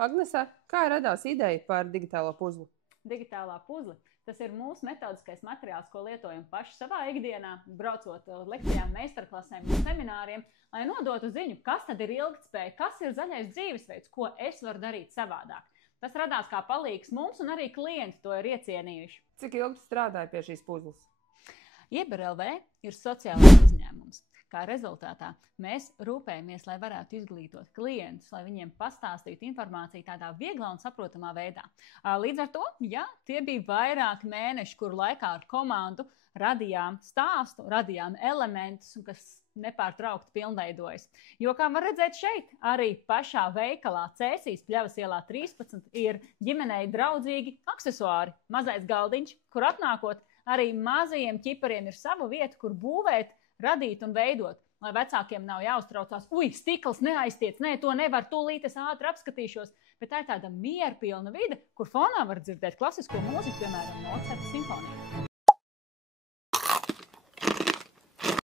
Agnese, kā radās ideja par digitālo puzli? Digitālā puzle. Tas ir mūsu metodiskais materiāls, ko lietojam paši savā ikdienā, braucot uz lekcijām, meistarklasēm un semināriem, lai nodotu ziņu, kas tad ir ilgtspēja, kas ir zaļais dzīvesveids, ko es varu darīt savādāk. Tas radās kā palīgs mums, un arī klienti to ir iecienījuši. Cik ilgi strādāja pie šīs puzles? IBRLV ir sociālais uzņēmums. Kā rezultātā mēs rūpējamies, lai varētu izglītot klientus, lai viņiem pastāstītu informāciju tādā vieglā un saprotamā veidā. Līdz ar to, tie bija vairāki mēneši, kuru laikā ar komandu radījām stāstu, radījām elementus, kas nepārtraukti pilnveidojas. Jo, kā var redzēt šeit, arī pašā veikalā Cēsīs Pļavas ielā 13 ir ģimenei draudzīgi aksesuāri. Mazais galdiņš, kur atnākot, arī mazajiem ķipariem ir sava vieta, kur būvēt, radīt un veidot, lai vecākiem nav jāuztraucās, stikls neaiztiec, to nevar, tūlīt es ātri apskatīšos, bet tā ir tāda mierpilna vide, kur fonā var dzirdēt klasisko mūziku, piemēram, Mocarta simfoniju.